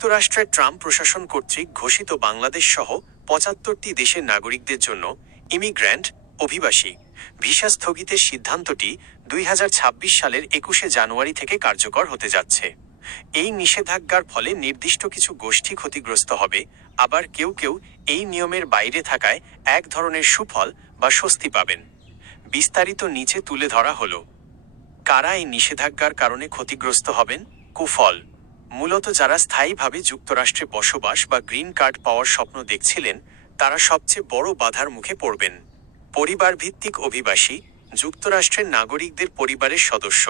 যুক্তরাষ্ট্রের ট্রাম্প প্রশাসন কর্তৃক ঘোষিত বাংলাদেশ সহ ৭৫টি দেশের নাগরিকদের জন্য ইমিগ্র্যান্ট অভিবাসী ভিসা স্থগিতের সিদ্ধান্তটি ২০২৬ সালের ২১শে জানুয়ারি থেকে কার্যকর হতে যাচ্ছে। এই নিষেধাজ্ঞার ফলে নির্দিষ্ট কিছু গোষ্ঠী ক্ষতিগ্রস্ত হবে, আবার কেউ কেউ এই নিয়মের বাইরে থাকায় এক ধরনের সুফল বা স্বস্তি পাবেন। বিস্তারিত নিচে তুলে ধরা হলো। কারা এই নিষেধাজ্ঞার কারণে ক্ষতিগ্রস্ত হবেন? কুফল: মূলত যারা স্থায়ীভাবে যুক্তরাষ্ট্রে বসবাস বা গ্রিন কার্ড পাওয়ার স্বপ্ন দেখছিলেন, তারা সবচেয়ে বড় বাধার মুখে পড়বেন। পরিবারভিত্তিক অভিবাসী: যুক্তরাষ্ট্রের নাগরিকদের পরিবারের সদস্য,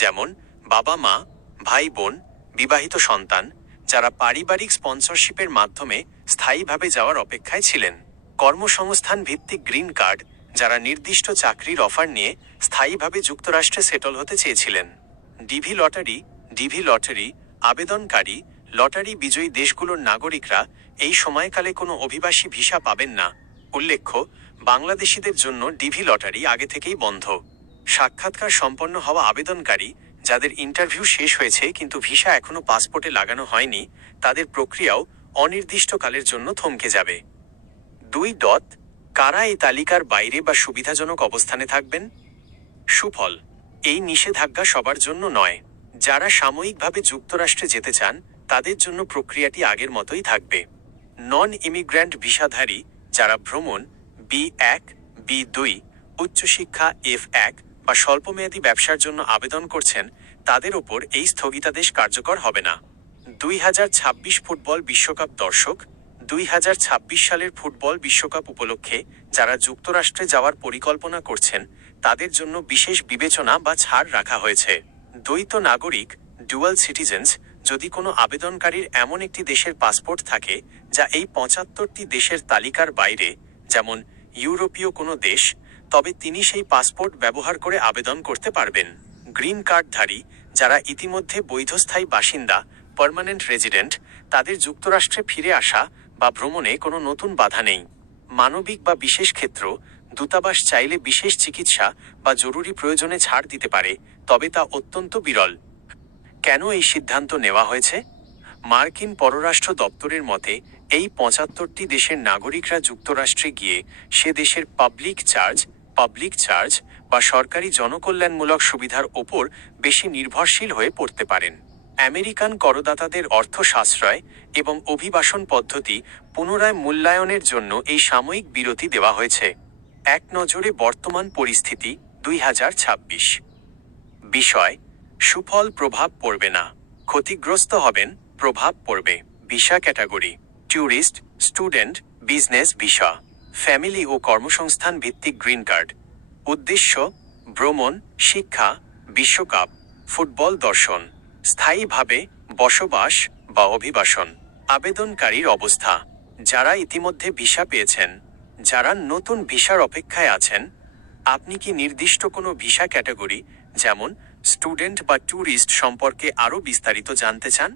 যেমন বাবা মা, ভাই বোন, বিবাহিত সন্তান, যারা পারিবারিক স্পন্সরশিপের মাধ্যমে স্থায়ীভাবে যাওয়ার অপেক্ষায় ছিলেন। কর্মসংস্থান ভিত্তিক গ্রিন কার্ড: যারা নির্দিষ্ট চাকরির অফার নিয়ে স্থায়ীভাবে যুক্তরাষ্ট্রে সেটল হতে চেয়েছিলেন। ডিভি লটারি আবেদনকারী: লটারি বিজয়ী দেশগুলোর নাগরিকরা এই সময়কালে কোনো অভিবাসী ভিসা পাবেন না। উল্লেখ্য, বাংলাদেশিদের জন্য ডিভি লটারি আগে থেকেই বন্ধ। সাক্ষাৎকার সম্পন্ন হওয়া আবেদনকারী, যাদের ইন্টারভিউ শেষ হয়েছে কিন্তু ভিসা এখনো পাসপোর্টে লাগানো হয়নি, তাদের প্রক্রিয়াও অনির্দিষ্টকালের জন্য থমকে যাবে। কারা এই তালিকার বাইরে বা সুবিধাজনক অবস্থানে থাকবেন? সুফল: এই নিষেধাজ্ঞা সবার জন্য নয়। যারা সাময়িকভাবে যুক্তরাষ্ট্রে যেতে চান, তাদের জন্য প্রক্রিয়াটি আগের মতোই থাকবে। নন ইমিগ্র্যান্ট ভিসাধারী: যারা ভ্রমণ B1, B2, উচ্চশিক্ষা F1 বা স্বল্পমেয়াদী ব্যবসার জন্য আবেদন করছেন, তাদের ওপর এই স্থগিতাদেশ কার্যকর হবে না। ২০২৬ ফুটবল বিশ্বকাপ দর্শক: ২০২৬ সালের ফুটবল বিশ্বকাপ উপলক্ষে যারা যুক্তরাষ্ট্রে যাওয়ার পরিকল্পনা করছেন, তাদের জন্য বিশেষ বিবেচনা বা ছাড় রাখা হয়েছে। দ্বৈত নাগরিক ডুয়াল সিটিজেন্স: যদি কোনো আবেদনকারীর এমন একটি দেশের পাসপোর্ট থাকে যা এই ৭৫টি দেশের তালিকার বাইরে, যেমন ইউরোপীয় কোনো দেশ, তবে তিনি সেই পাসপোর্ট ব্যবহার করে আবেদন করতে পারবেন। গ্রিন কার্ডধারী: যারা ইতিমধ্যে বৈধ স্থায়ী বাসিন্দা পার্মানেন্ট রেজিডেন্ট, তাদের যুক্তরাষ্ট্রে ফিরে আসা বা ভ্রমণে কোনো নতুন বাধা নেই। মানবিক বা বিশেষ ক্ষেত্র: দূতাবাস চাইলে বিশেষ চিকিৎসা বা জরুরি প্রয়োজনে ছাড় দিতে পারে, তবে তা অত্যন্ত বিরল। কেন এই সিদ্ধান্ত নেওয়া হয়েছে? মার্কিন পররাষ্ট্র দপ্তরের মতে, এই ৭৫টি দেশের নাগরিকরা যুক্তরাষ্ট্রে গিয়ে সে দেশের পাবলিক চার্জ বা সরকারি জনকল্যাণমূলক সুবিধার ওপর বেশি নির্ভরশীল হয়ে পড়তে পারেন। আমেরিকান করদাতাদের অর্থ সাশ্রয় এবং অভিবাসন পদ্ধতি পুনরায় মূল্যায়নের জন্য এই সাময়িক বিরতি দেওয়া হয়েছে। এক নজরে বর্তমান পরিস্থিতি ২০২৬। বিষয়: সুফল প্রভাব পড়বে না, ক্ষতিগ্রস্ত হবেন, প্রভাব পড়বে। Visa category: tourist, student, business visa, family ও কর্মসংস্থান ভিত্তিক গ্রিন কার্ড। উদ্দেশ্য: ভ্রমণ, শিক্ষা, বিশ্বকাপ, ফুটবল দর্শন, স্থায়ীভাবে বসবাস বা অভিবাসন। আবেদনকারীর অবস্থা: যারা ইতিমধ্যে ভিসা পেয়েছেন, যারা নতুন ভিসার অপেক্ষায় আছেন। আপনি কি নির্দিষ্ট কোনো ভিসা ক্যাটাগরি, যেমন স্টুডেন্ট বা ট্যুরিস্ট সম্পর্কে আরও বিস্তারিত জানতে চান?